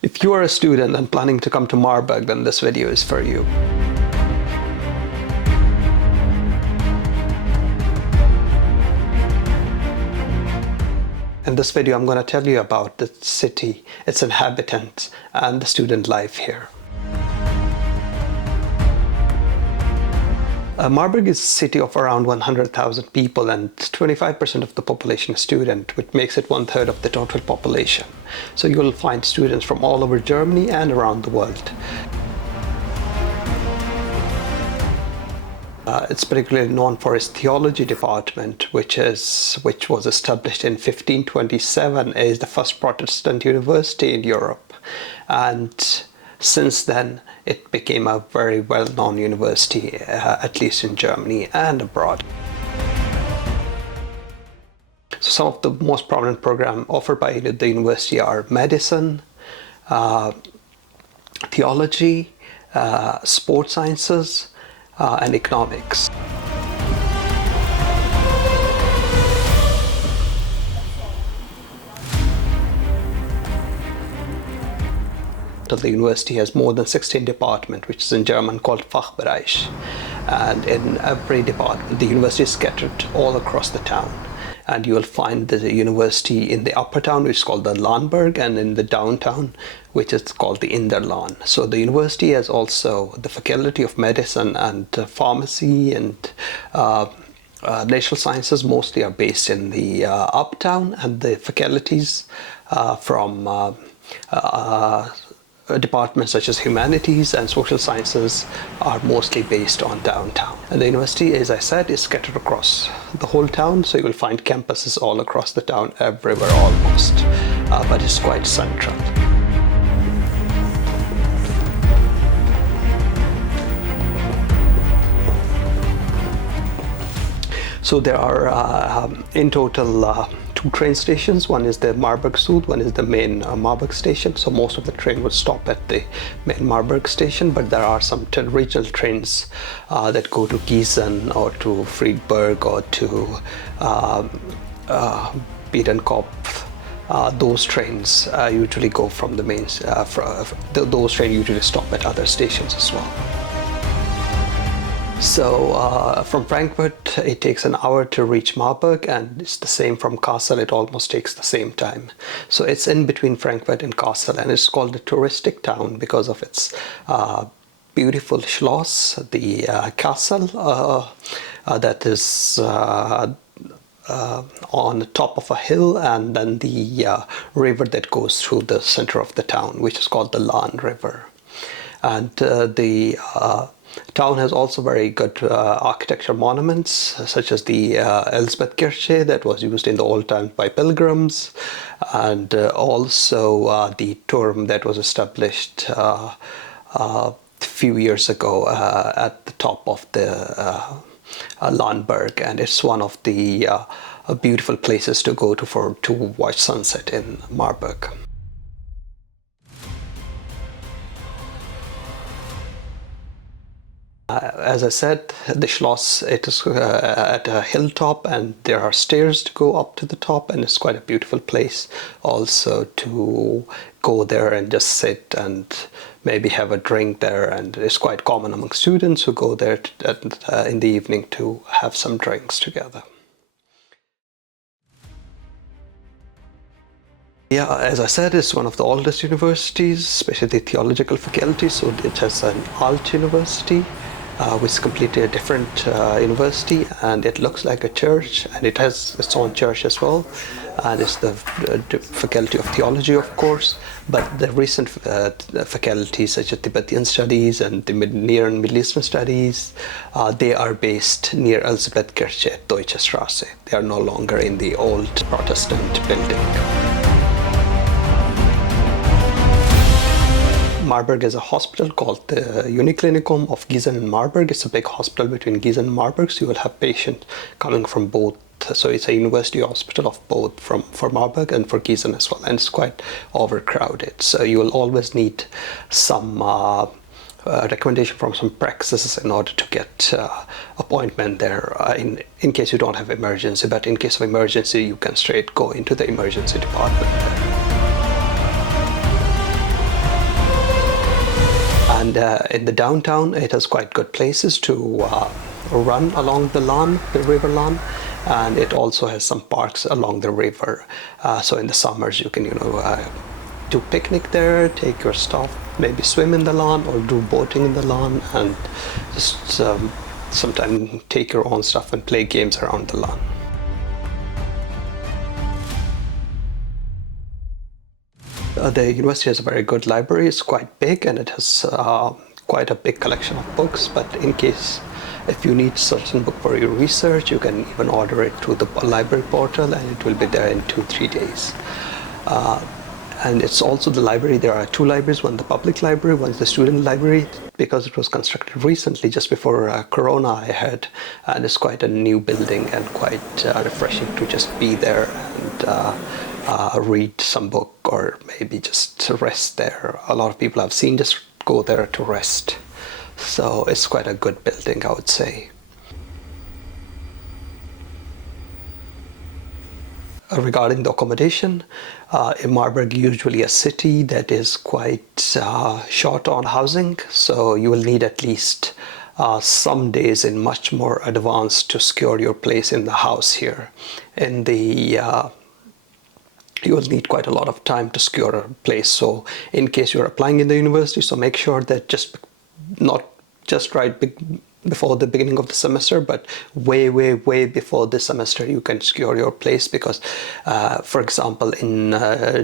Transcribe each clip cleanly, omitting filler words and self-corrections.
If you are a student and planning to come to Marburg, then this video is for you. In this video, I'm going to tell you about the city, its inhabitants, and the student life here. Marburg is a city of around 100,000 people, and 25% of the population is student, which makes it 1/3 of the total population. So you will find students from all over Germany and around the world. It's particularly known for its theology department, which was established in 1527 as the first Protestant university in Europe, and since then it became a very well-known university, at least in Germany and abroad. So some of the most prominent programs offered by the university are medicine, theology, sports sciences, and economics. The university has more than 16 departments, which is in German called Fachberiech. And in every department, the university is scattered all across the town. And you will find the university in the upper town, which is called the Landberg, and in the downtown, which is called the Inderlaan. So the university has also the faculty of medicine and pharmacy and natural sciences mostly are based in the uptown, and the faculties from departments such as humanities and social sciences are mostly based on downtown. And the university, as I said, is scattered across the whole town, so you will find campuses all across the town, everywhere almost, but it's quite central. So there are in total 2 train stations. One is the Marburg Süd, one is the main Marburg station. So most of the train would stop at the main Marburg station, but there are some regional trains that go to Gießen or to Friedberg or to Biedenkopf. Those trains usually go from the main, those trains usually stop at other stations as well. So from Frankfurt, it takes an hour to reach Marburg, and it's the same from Kassel. It almost takes the same time. So it's in between Frankfurt and Kassel, and it's called a touristic town because of its beautiful Schloss, the castle that is on the top of a hill, and then the river that goes through the center of the town, which is called the Lahn River. And the town has also very good architecture monuments, such as the Elisabethkirche that was used in the old times by pilgrims, and also the Turm that was established a few years ago at the top of the Landberg, and it's one of the beautiful places to go to watch sunset in Marburg. As I said, the Schloss, it is at a hilltop, and there are stairs to go up to the top, and it's quite a beautiful place also to go there and just sit and maybe have a drink there, and it's quite common among students who go there in the evening to have some drinks together. Yeah, as I said, it's one of the oldest universities, especially the theological faculty, so it has an alt university, which is completely a different university, and it looks like a church, and it has its own church as well, and it's the faculty of theology, of course, but the recent faculties such as Tibetan studies and the Near and Middle Eastern studies, they are based near Elisabethkirche at Deutsche Straße. They are no longer in the old Protestant building. Marburg is a hospital called the Uniklinikum of Gießen and Marburg. It's a big hospital between Gießen and Marburg, so you will have patients coming from both. So it's a university hospital of both, for Marburg and for Gießen as well, and it's quite overcrowded. So you will always need some recommendation from some praxis in order to get appointment there in case you don't have emergency. But in case of emergency, you can straight go into the emergency department there. And in the downtown, it has quite good places to run along the lawn, the river lawn, and it also has some parks along the river. So in the summers, you can, do picnic there, take your stuff, maybe swim in the lawn or do boating in the lawn, and just sometimes take your own stuff and play games around the lawn. The university has a very good library. It's quite big and it has quite a big collection of books, but in case if you need certain book for your research, you can even order it through the library portal and it will be there in 2-3 days. And it's also the library. There are two libraries, one the public library, one's the student library, because it was constructed recently, just before Corona, I heard, and it's quite a new building and quite refreshing to just be there and read some book or maybe just rest there. A lot of people I've seen just go there to rest. So it's quite a good building, I would say. Regarding the accommodation, in Marburg, usually a city that is quite short on housing, so you will need at least some days in much more advance to secure your place in the house here. In the you will need quite a lot of time to secure a place. So in case you're applying in the university, so make sure that not just before the beginning of the semester, but way before the semester you can secure your place, because for example in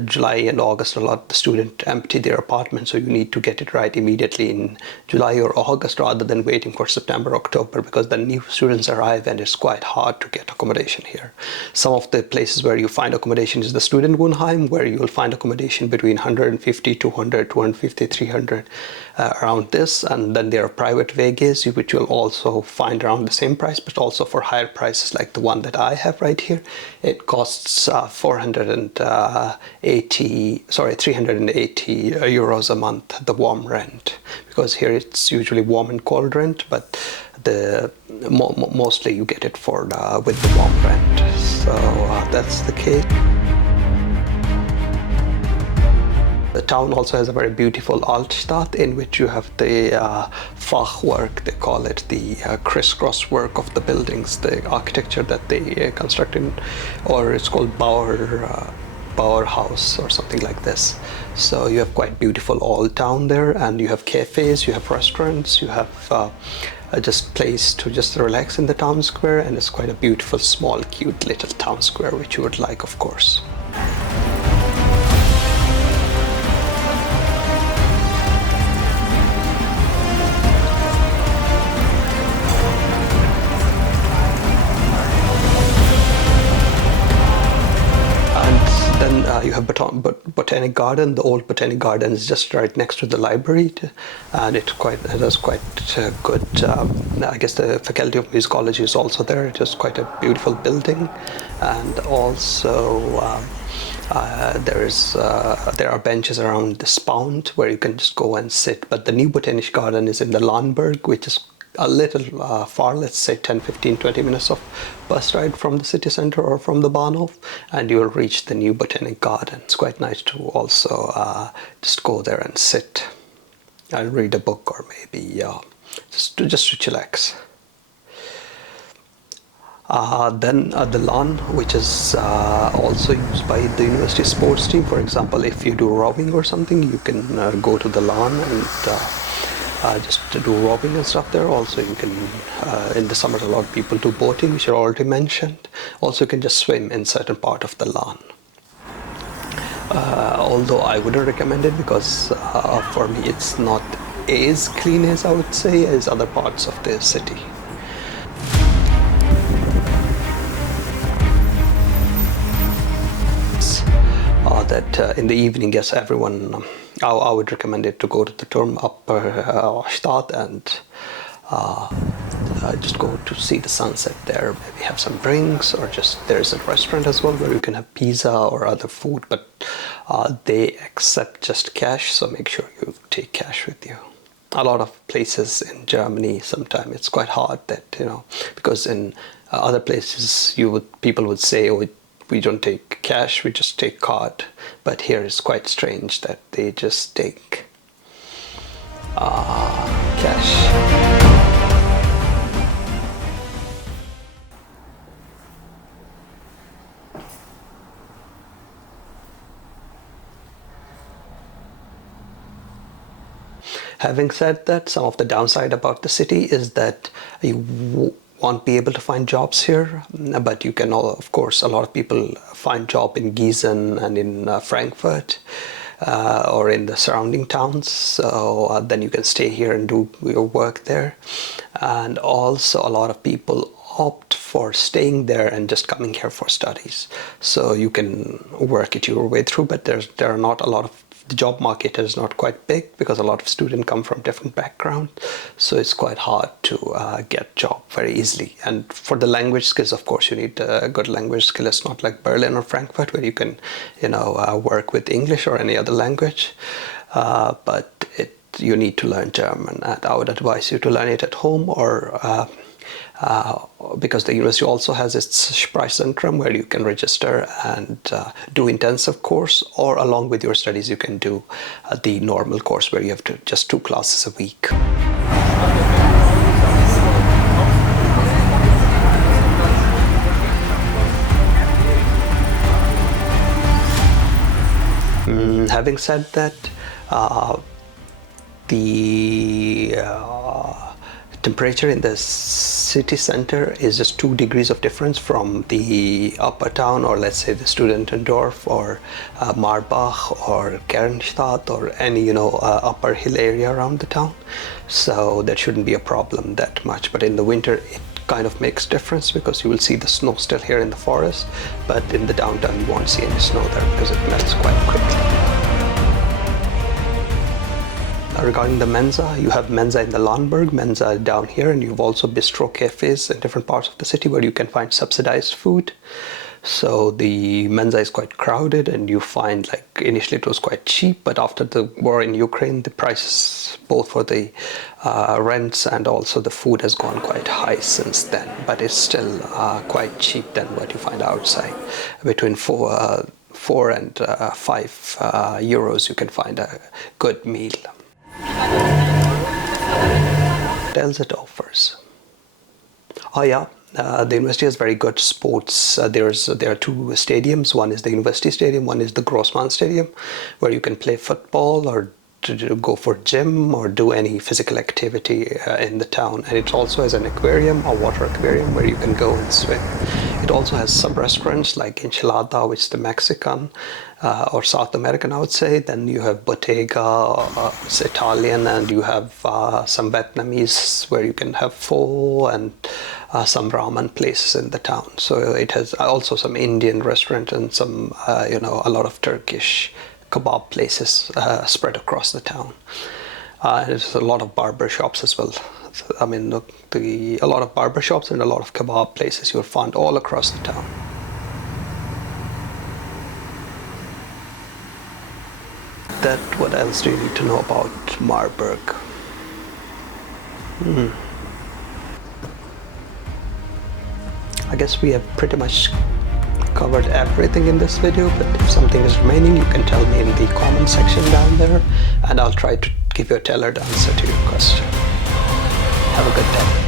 July and August a lot of the students empty their apartments, so you need to get it right immediately in July or August rather than waiting for September, October, because the new students arrive and it's quite hard to get accommodation here. Some of the places where you find accommodation is the Studentwohnheim, where you will find accommodation between 150, 200, 250, 300 around this, and then there are private vegas which you'll also find around the same price, but also for higher prices, like the one that I have right here. It costs 380 euros a month, the warm rent, because here it's usually warm and cold rent, but mostly you get it for with the warm rent. So that's the case. The town also has a very beautiful Stadt, in which you have the Fachwerk, they call it, the crisscross work of the buildings, the architecture that they constructed, or it's called Bauerhaus or something like this. So you have quite beautiful old town there, and you have cafes, you have restaurants, you have just place to just relax in the town square, and it's quite a beautiful, small, cute little town square, which you would like, of course. You have Botanic Garden. The old Botanic Garden is just right next to the library, and it has quite good. I guess the Faculty of Musicology is also there. It is quite a beautiful building, and also there are benches around the Spound where you can just go and sit. But the new Botanic Garden is in the Landberg, which is a little far, let's say 10, 15, 20 minutes of bus ride from the city center or from the Bahnhof, and you will reach the new Botanic Garden. It's quite nice to also just go there and sit and read a book, or maybe just to chillax. Then the lawn, which is also used by the university sports team. For example, if you do rowing or something, you can go to the lawn and just to do rowing and stuff there. Also you can, in the summer a lot of people do boating, which I already mentioned. Also you can just swim in certain part of the lawn. Although I wouldn't recommend it, because for me it's not as clean as I would say as other parts of the city. That in the evening, yes, everyone, I would recommend it to go to the Turm upper Stadt and just go to see the sunset there, maybe have some drinks, or just there's a restaurant as well where you can have pizza or other food, but they accept just cash, so make sure you take cash with you. A lot of places in Germany, sometimes it's quite hard that, because in other places people would say, oh, we don't take cash, we just take card. But here it's quite strange that they just take cash. Having said that, some of the downside about the city is that you won't be able to find jobs here, but you can, of course, a lot of people find job in Gießen and in Frankfurt or in the surrounding towns, so then you can stay here and do your work there. And also a lot of people opt for staying there and just coming here for studies, so you can work it your way through, but there are not a lot of, the job market is not quite big because a lot of students come from different backgrounds, so it's quite hard to get job very easily. And for the language skills, of course, you need a good language skill. It's not like Berlin or Frankfurt where you can, work with English or any other language, but you need to learn German, and I would advise you to learn it at home or because the university also has its Sprechzentrum where you can register and do intensive course, or along with your studies you can do the normal course where you have to just 2 classes a week. Having said that, the temperature in the city center is just 2 degrees of difference from the upper town, or let's say the Studentendorf or Marbrug or Kernstadt or any upper hill area around the town, so that shouldn't be a problem that much. But in the winter it kind of makes difference because you will see the snow still here in the forest, but in the downtown you won't see any snow there because it melts quite quickly. Regarding the Mensa, you have Mensa in the Landberg, Mensa down here, and you have also bistro cafes in different parts of the city where you can find subsidized food. So the Mensa is quite crowded, and you find, like, initially it was quite cheap, but after the war in Ukraine, the prices both for the rents and also the food has gone quite high since then, but it's still quite cheap than what you find outside. Between 4 and 5 euros you can find a good meal. What else it offers? Oh yeah, the university has very good sports. There are 2 stadiums. One is the University Stadium, one is the Grossmann Stadium, where you can play football or to go for gym or do any physical activity in the town. And it also has an aquarium, a water aquarium, where you can go and swim. It also has some restaurants like Enchilada, which is the Mexican or South American, I would say. Then you have Bottega, it's Italian, and you have some Vietnamese where you can have pho and some ramen places in the town. So it has also some Indian restaurant and some, a lot of Turkish kebab places spread across the town. There's a lot of barber shops as well. I mean, a lot of barber shops and a lot of kebab places you'll find all across the town. What else do you need to know about Marburg? I guess we have pretty much covered everything in this video, but if something is remaining, you can tell me in the comment section down there, and I'll try to give you a tailored answer to your question. Have a good day.